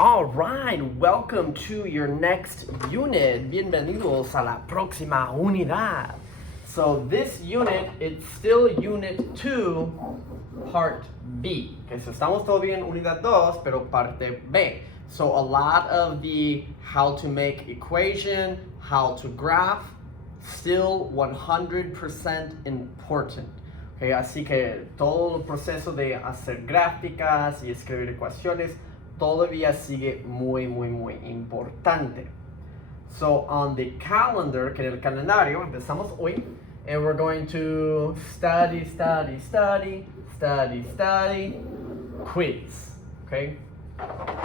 All right, welcome to your next unit. Bienvenidos a la próxima unidad. So this unit, it's still unit 2, part B. Okay, so estamos todavía en unidad 2, pero parte B. So a lot of the how to make equation, how to graph, still 100% important. Okay, así que todo el proceso de hacer gráficas y escribir ecuaciones todavía sigue muy importante. So on the calendar, que en el calendario empezamos hoy, and we're going to study, quiz. Okay?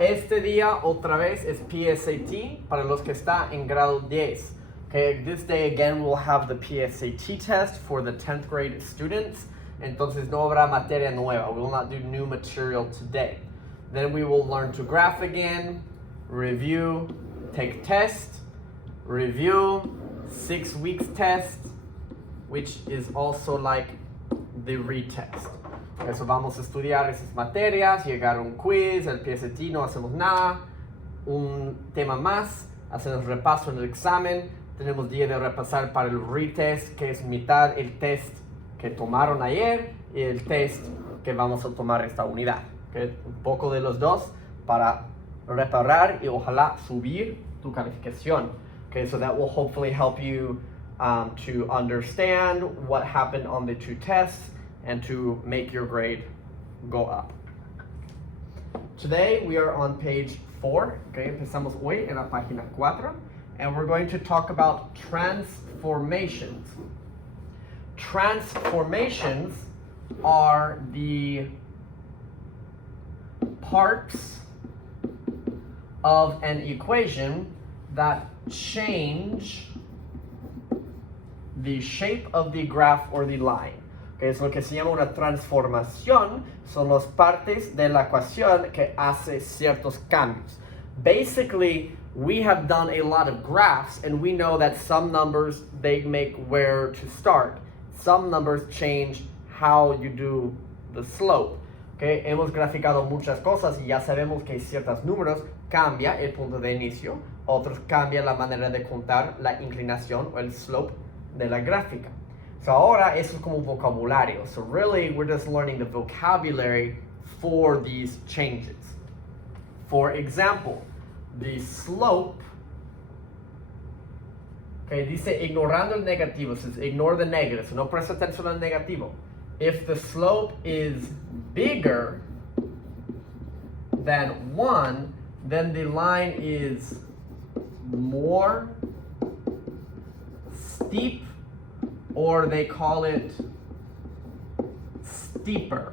Este día otra vez es PSAT para los que están en grado 10. Okay, this day again we'll have the PSAT test for the 10th grade students. Entonces no habrá materia nueva. We will not do new material today. Then we will learn to graph again, review, take test, review, 6 weeks test, which is also like the retest. Eso vamos a estudiar esas materias, llegar a un quiz, el PSAT no hacemos nada, un tema más, hacemos repaso en el examen, tenemos día de repasar para el retest, que es mitad el test que tomaron ayer y el test que vamos a tomar esta unidad. Okay? Un poco de los dos para reparar y ojalá subir tu calificación. Okay, so that will hopefully help you to understand what happened on the 2 tests and to make your grade go up. Today we are on page 4. Okay, empezamos hoy en la página 4, and we're going to talk about transformations. Transformations are the parts of an equation that change the shape of the graph or the line. Que es lo que se llama una transformación, son las partes de la ecuación que hace ciertos cambios. Basically, we have done a lot of graphs and we know that some numbers, they make where to start. Some numbers change how you do the slope. Okay? Hemos graficado muchas cosas y ya sabemos que ciertos números cambia el punto de inicio, otros cambia la manera de contar la inclinación o el slope de la gráfica. So ahora eso es como vocabulario. So really we're just learning the vocabulary for these changes. For example, the slope, okay, dice ignorando el negativo, says ignore the negative, so no presta atención al negativo. If the slope is bigger than 1, then the line is more steep, or they call it steeper.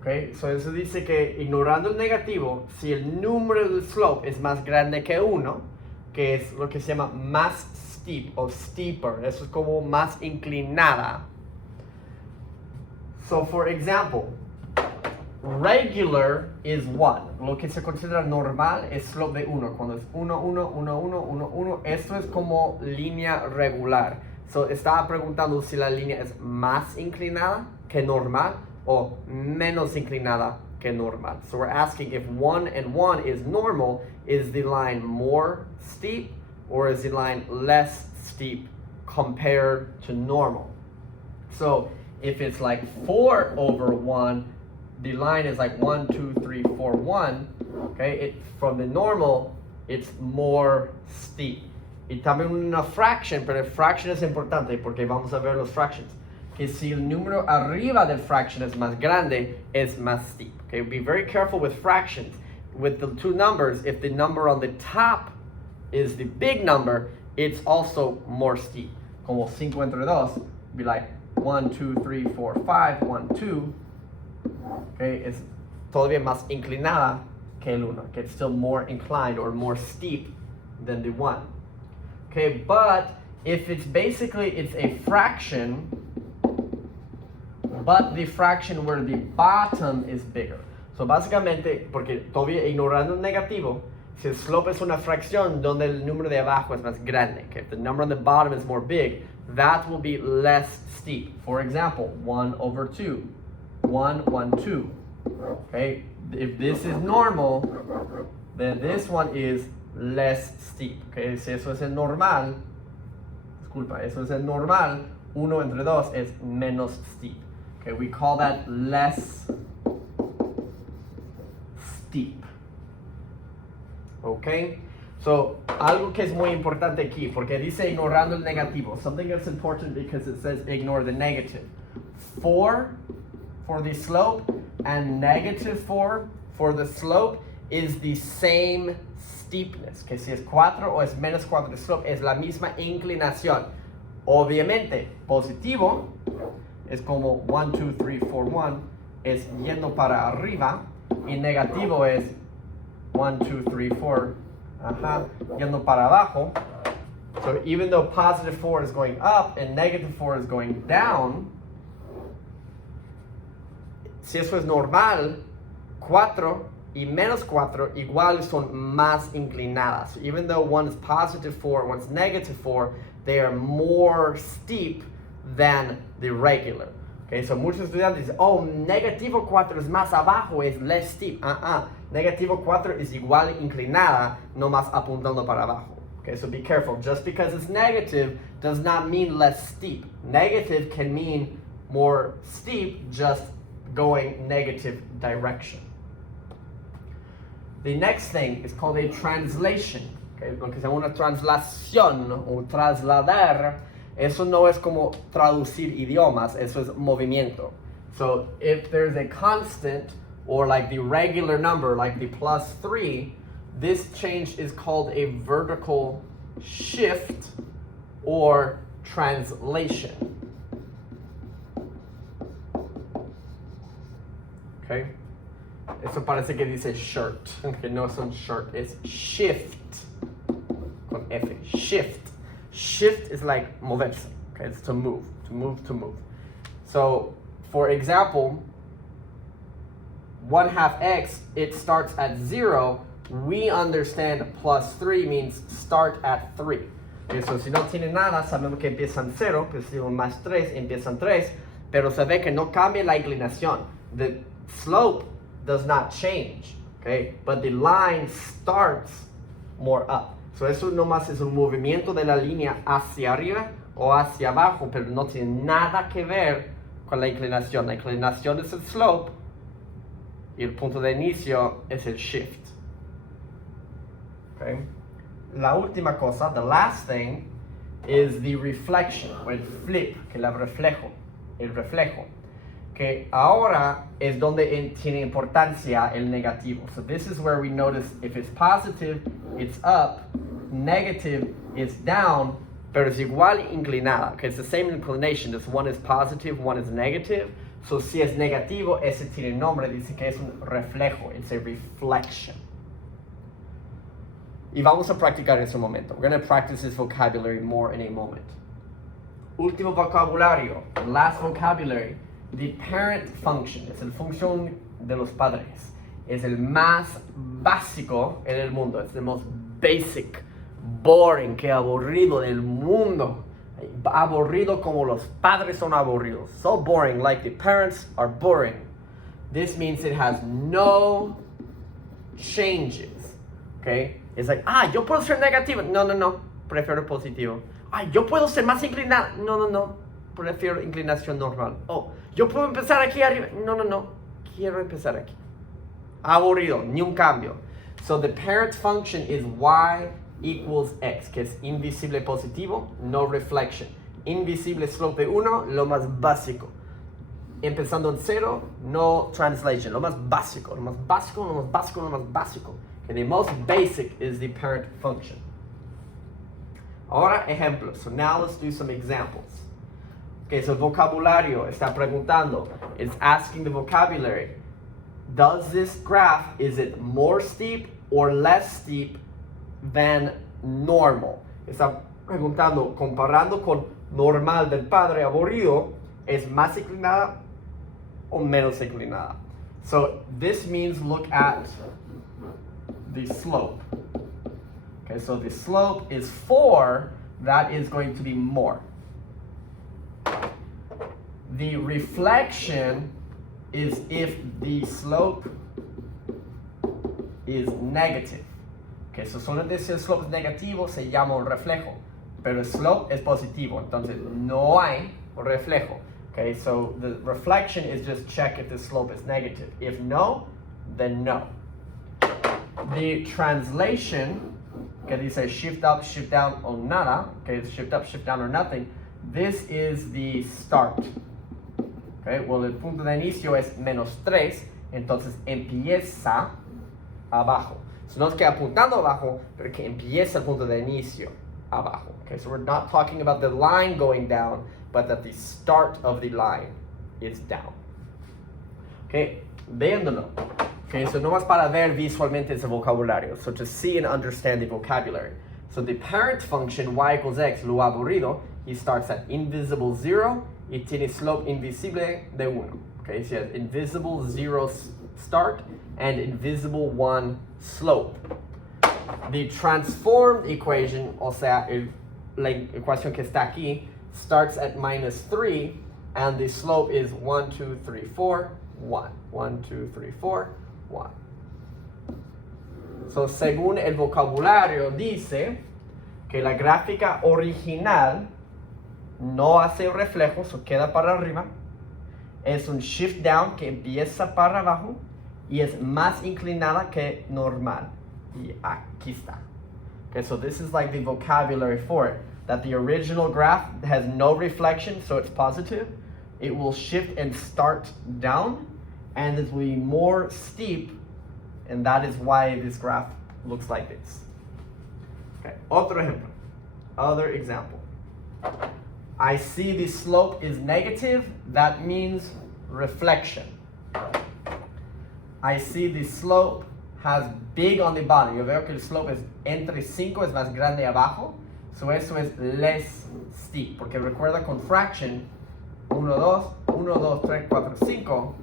Okay, so eso dice que ignorando el negativo, si el número del slope es más grande que 1, que es lo que se llama más steep o steeper, eso es como más inclinada. So for example, regular is 1. Lo que se considera normal es slope de 1. Cuando es 1, 1, 1, 1, 1, 1, esto es como línea regular. So estaba preguntando si la línea es más inclinada que normal o menos inclinada que normal. So we're asking if 1 and 1 is normal, is the line more steep or is the line less steep compared to normal? So if it's like 4 over 1, the line is like 1, 2, 3, 4, 1. Okay, from the normal, it's more steep. Y también una fraction, pero el fraction es importante porque vamos a ver los fractions. Que si el número arriba del fraction es más grande, es más steep. Okay, be very careful with fractions. With the 2 numbers, if the number on the top is the big number, it's also more steep. Como 5 entre 2, be like 1, 2, 3, 4, 5, 1, 2. Okay, es todavía más inclinada que el 1. Okay, it's still more inclined or more steep than the 1. Okay, but if it's basically, it's a fraction, but the fraction where the bottom is bigger. So básicamente, porque todavía ignorando el negativo, si el slope es una fracción donde el número de abajo es más grande, okay, if the number on the bottom is more big, that will be less steep. For example, 1 over 2, 1, 1, 2. Okay, if this is normal, then this one is less steep. Okay, si eso es el normal, disculpa, eso es el normal, 1 entre 2 es menos steep. Okay, we call that less steep. Okay, so algo que es muy importante aquí, porque dice ignorando el negativo. Something that's important because it says ignore the negative. 4 for the slope and -4 for the slope is the same steepness. Que si es 4 o es menos 4 de slope es la misma inclinación. Obviamente, positivo es como 1, 2, 3, 4, 1 es yendo para arriba y negativo es 1, 2, 3, 4 yendo para abajo. So even though +4 is going up and -4 is going down, si eso es normal, 4 y -4 igual son más inclinadas. Even though one is +4, one's -4, they are more steep than the regular. Okay, so muchos estudiantes dicen, oh, -4 es más abajo, es less steep. -4 es igual inclinada, no más apuntando para abajo. Okay, so be careful. Just because it's negative does not mean less steep. Negative can mean more steep, just going negative direction. The next thing is called a translation. Okay? Lo que se llama una translación o trasladar, eso no es como traducir idiomas, eso es movimiento. So if there's a constant or like the regular number, like the +3, this change is called a vertical shift or translation. Okay? Eso parece que dice shirt, que no es un shirt, es shift, con F, shift. Shift is like moverse, okay? It's to move, to move, to move. So, for example, 1/2 x, it starts at 0. We understand +3 means start at 3. Okay, so si no tiene nada, sabemos que empiezan 0, que si un más 3, empiezan 3, pero se ve que no cambia la inclinación. The slope does not change, okay? But the line starts more up. So eso nomás es un movimiento de la línea hacia arriba o hacia abajo, pero no tiene nada que ver con la inclinación. La inclinación es el slope y el punto de inicio es el shift. Okay? La última cosa, the last thing, is the reflection, o el flip, que es el reflejo. Que ahora es donde tiene importancia el negativo. So this is where we notice if it's positive, it's up, negative, it's down, pero es igual inclinada. Okay, it's the same inclination. This one is positive, one is negative. So si es negativo, ese tiene nombre, dice que es un reflejo, it's a reflection. Y vamos a practicar en ese momento. We're going to practice this vocabulary more in a moment. Último vocabulario, last vocabulary. The parent function es el función de los padres. Es el más básico en el mundo. It's the most basic, boring, que aburrido del mundo. Aburrido como los padres son aburridos. So boring, like the parents are boring. This means it has no changes. Okay? It's like, yo puedo ser negativo. No. Prefiero positivo. Yo puedo ser más inclinado. No. Prefiero inclinación normal. Yo puedo empezar aquí arriba. No. Quiero empezar aquí. Aburrido, ni un cambio. So the parent function is y equals x, que es invisible positivo, no reflection. Invisible slope 1, lo más básico. Empezando en 0, no translation. Lo más básico. Okay, the most basic is the parent function. Ahora, ejemplos. So now let's do some examples. Okay, so vocabulario está preguntando. It's asking the vocabulary. Does this graph, is it more steep or less steep than normal? Está preguntando, comparando con normal del padre aburrido, ¿es más inclinada o menos inclinada? So this means look at the slope. Okay, so the slope is 4, that is going to be more. The reflection is if the slope is negative. Okay, so solamente si el slope es negativo se llama un reflejo, pero el slope es positivo, entonces no hay reflejo. Okay, so the reflection is just check if the slope is negative. If no, then no. The translation, que dice shift up, shift down, o nada, okay, it's shift up, shift down, or nothing, this is the start. Okay, well, el punto de inicio es -3, entonces empieza abajo. So no es que apuntando abajo, pero que empieza el punto de inicio abajo. Okay, so we're not talking about the line going down, but that the start of the line is down. Okay, viéndolo. Okay, so nomás para ver visualmente ese vocabulario. So to see and understand the vocabulary. So the parent function y equals x, lo aburrido, he starts at invisible 0 y tiene slope invisible de 1. Okay, so he has invisible 0 start and invisible 1 slope. The transformed equation, o sea, la ecuación que está aquí, starts at -3 and the slope is 1, 2, 3, 4, 1. 1, 2, 3, 4, 1. So, según el vocabulario dice que la gráfica original no hace reflejo, so queda para arriba, es un shift down que empieza para abajo y es más inclinada que normal. Y aquí está. Okay, so this is like the vocabulary for it. That the original graph has no reflection, so it's positive. It will shift and start down, and it will be more steep, and that is why this graph looks like this. Okay, otro ejemplo. Other example. I see the slope is negative, that means reflection. I see the slope has big on the bottom. Yo veo que el slope es entre 5, es más grande abajo. So eso es less steep, porque recuerda con fraction 1, 2, 1, 2, 3, 4, 5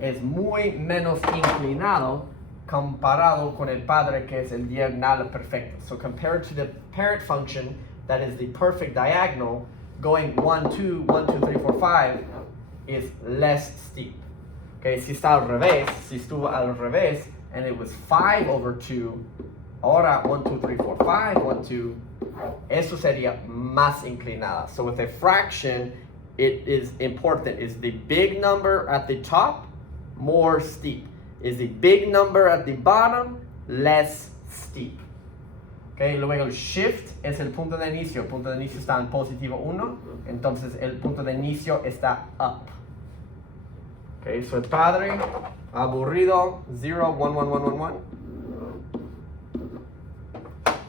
es muy menos inclinado comparado con el padre que es el diagonal perfecto. So compared to the parent function that is the perfect diagonal, going 1, 2, 1, 2, 3, 4, 5 is less steep. Okay, si está al revés, si estuvo al revés and it was 5 over 2, ahora 1, 2, 3, 4, 5, 1, 2, eso sería más inclinada. So with a fraction, it is important. Is the big number at the top more steep? Is the big number at the bottom less steep? Okay, luego el shift es el punto de inicio. El punto de inicio está en positivo 1, entonces el punto de inicio está up. Okay, so el padre, aburrido, 0, 1, 1, 1, 1, 1.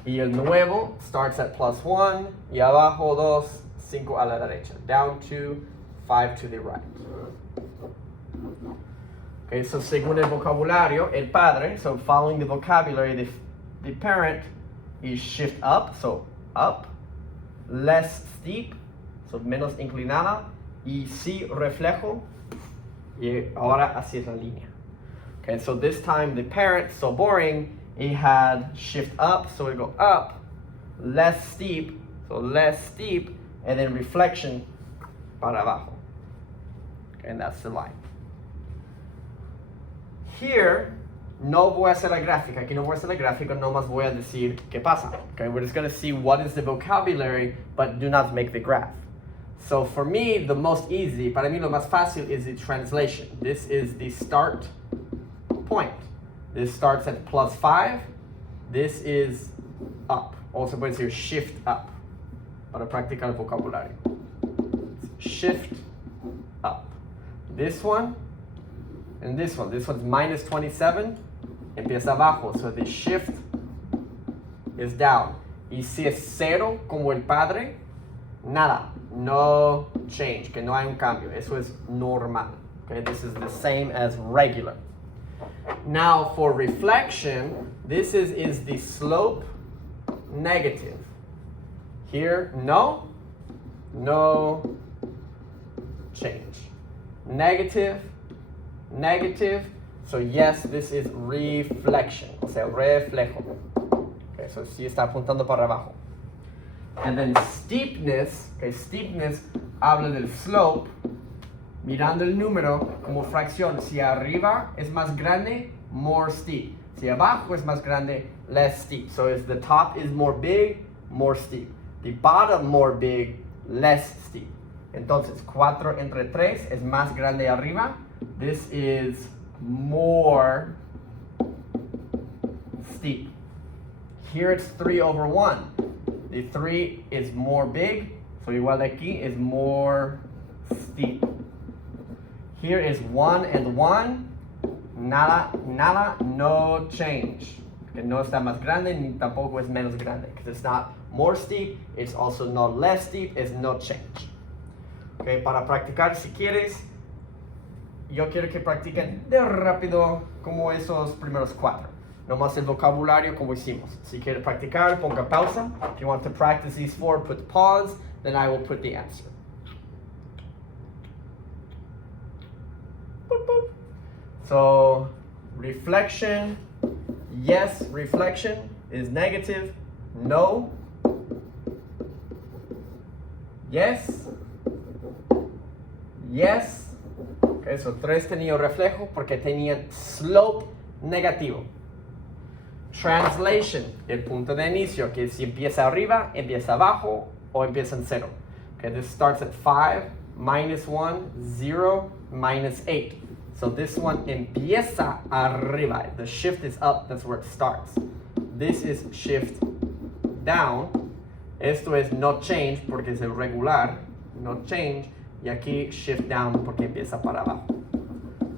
Y el nuevo starts at +1 y abajo 2, 5 a la derecha. Down 2, 5 to the right. Okay, so según el vocabulario, el padre, so following the vocabulary, the parent is shift up, so up, less steep, so menos inclinada, y sí reflejo, y ahora así es la línea. Okay, so this time the parent, so boring, it had shift up, so it go up, less steep, so less steep, and then reflection para abajo. Okay, and that's the line. Here, no voy a hacer la gráfica. Aquí no voy a hacer la gráfica, nomás voy a decir qué pasa. Okay, we're just going to see what is the vocabulary, but do not make the graph. So for me, the most easy, para mí lo más fácil is the translation. This is the start point. This starts at +5. This is up. Also puede decir shift up para practicar el vocabulario. Shift up. This one and this one. This one's -27. Empieza abajo. So the shift is down. Y si es 0 como el padre, nada. No change. Que no hay un cambio. Eso es normal. Okay, this is the same as regular. Now for reflection, this is the slope negative. Here, no change. Negative, negative. So yes, this is reflection, o sea, reflejo. Okay, so sí está apuntando para abajo. And then steepness, okay, steepness habla del slope, mirando el número como fracción. Si arriba es más grande, more steep. Si abajo es más grande, less steep. So if the top is more big, more steep. The bottom more big, less steep. Entonces, 4 entre 3 es más grande arriba. This is more steep. Here it's 3 over 1. The 3 is more big. So igual de aquí is more steep. Here is 1 and 1. Nada, nada, no change. Que no está más grande ni tampoco es menos grande. Because it's not more steep, it's also not less steep, it's no change. Okay, para practicar si quieres, yo quiero que practiquen de rápido como esos primeros 4. Nomás el vocabulario como hicimos. Si quieres practicar, ponga pausa. If you want to practice these 4, put pause, then I will put the answer. Boop, boop. So, reflection, yes, reflection is negative, no, yes, yes. Okay, so 3 tenían reflejo porque tenían slope negativo. Translation, el punto de inicio, que si empieza arriba, empieza abajo, o empieza en 0. Okay, this starts at 5, minus 1, 0, minus 8. So this one empieza arriba. The shift is up, that's where it starts. This is shift down. Esto es no change porque es el regular, no change. Y aquí shift down porque empieza para abajo.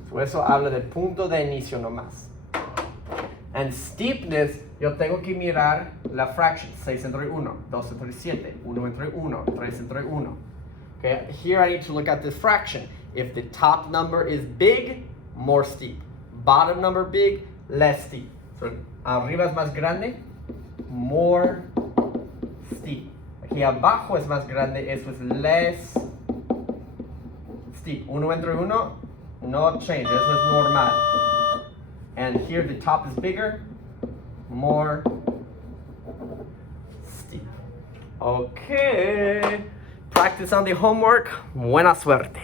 So eso habla del punto de inicio nomás. And steepness, yo tengo que mirar la fraction. 6 entre 1, 2 entre 7, 1 entre 1, 3 entre 1. Okay, here I need to look at this fraction. If the top number is big, more steep. Bottom number big, less steep. So arriba es más grande, more steep. Aquí abajo es más grande, eso es less steep. 1 entre 1, no change, eso es normal. And here the top is bigger, more steep. Okay. Practice on the homework. Buena suerte.